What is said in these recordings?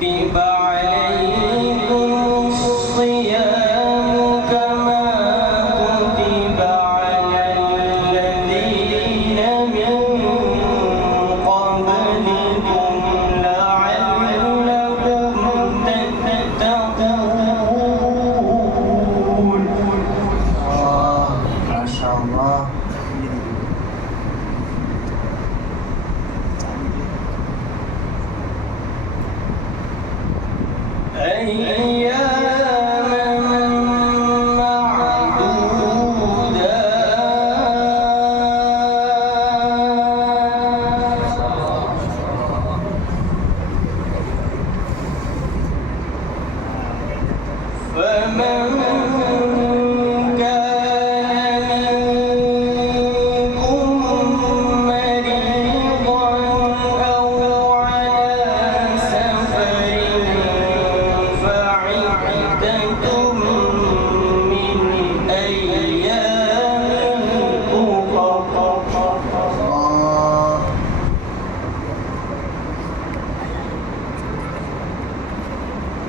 كتب عليكم الصيام كما كتب على الذين من قبلكم لعلكم تتقون. ما شاء الله. أياما معدودات فمن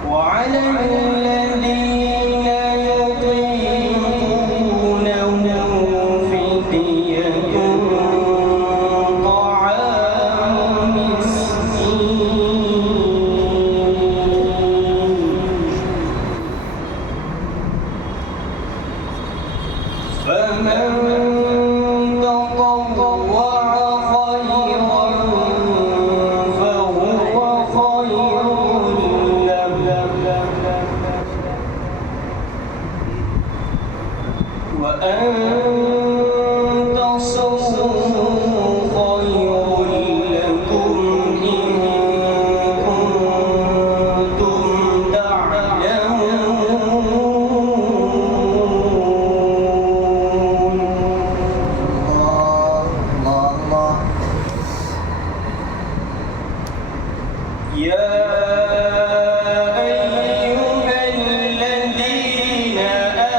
وعلى الذين يطيقونه فدية طعام مسكين فمن تطوع خيرا فهو خير له وأن تصوموا خير لكم إن كنتم تعلمون. الله. يا أيها الذين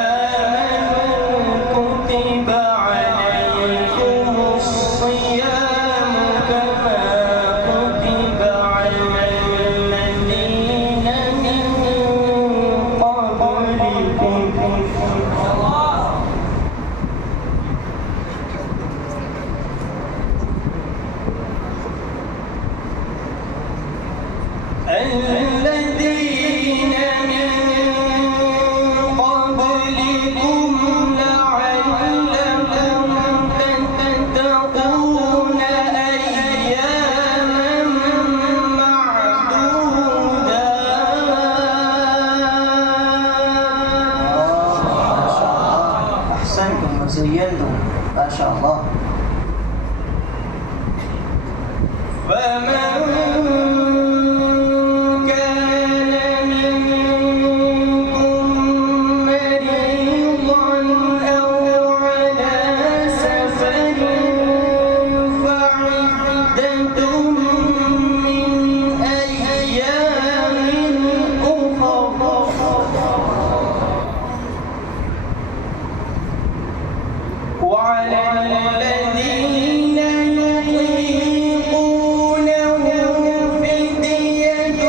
آمنوا كتب عليكم الصيام كما كتب على الذين من قبلكم الذين من قبلكم لعلكم تتقون أياما معدودات. أحسنتم وزينتم ما شاء الله. فمن كان منكم مريضا أو على سفر فعدة من أيام أخر وعلى الذين يطيقونه فدية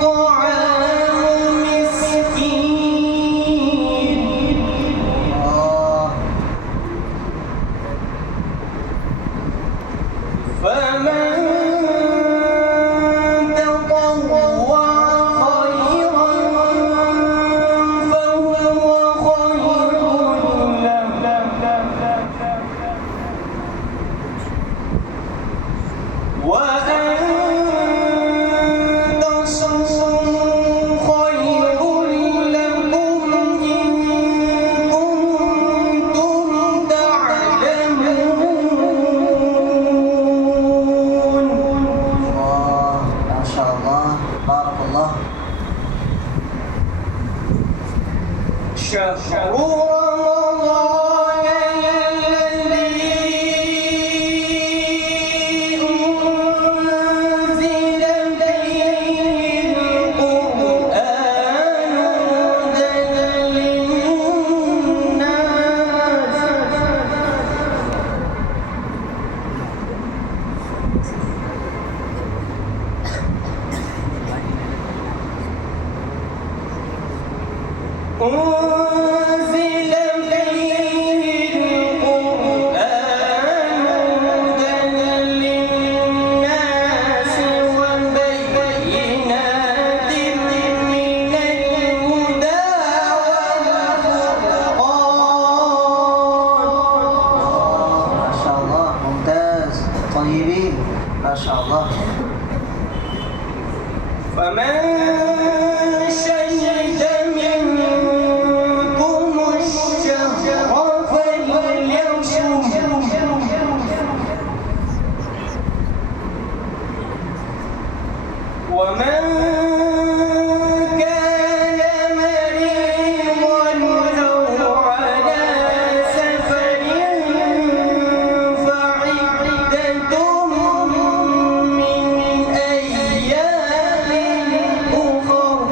طعام مسكين فمن تطوع خيرا فهو خير له وأن تصوموا خير لكم إن كنتم تعلمون. ما شاء الله. بارك الله. شهر رمضان الذي أنزل فيه القرآن هدى للناس أنزل فيه القرآن هدى للناس وبينات من الهدى والفرقان. ما شاء الله ممتاز طيبين ما شاء الله. فمن شهد منكم الشهر فليصم ومن كان مريضا أو على سفر فعدة من أيام أخر.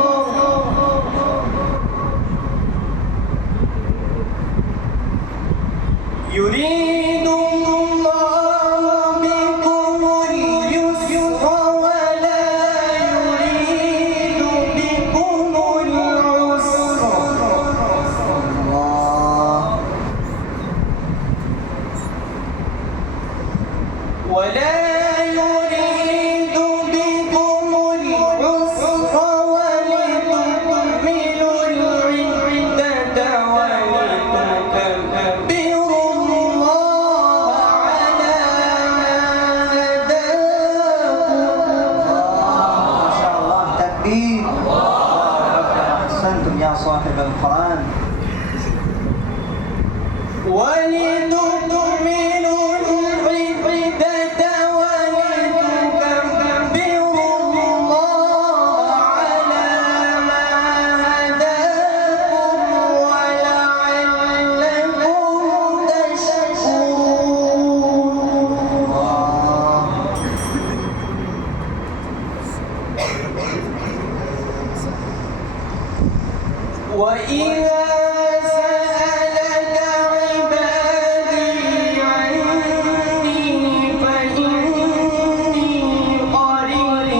يريد الله بكم اليسر ولا يريد بكم العسر الله ولا يريد بكم العسر ولتكملوا العدة ولتكبروا الله على ما هداكم. ما شاء الله تكبير. أحسنتم يا صاحب القرآن. ولتكملوا العدة ولتكبروا الله على ما هداكم ولعلكم تشكرون. وإذا سألك عبادي عني فإني قريب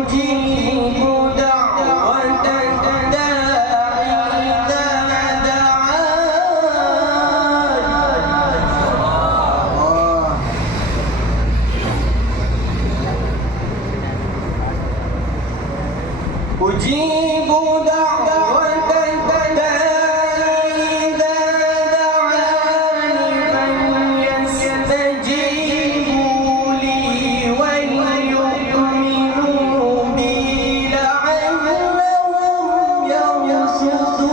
أجيب دعوة الداع إذا دعان. أجيب دعوة الداع إذا دعاني فليستجيبوا لي وليؤمنوا بي لعلهم يرشدون.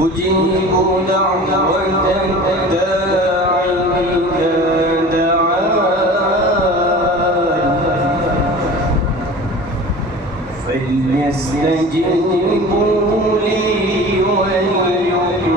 أجيب دعوة الداع إذا فليستجيبوا لي وليؤمنوا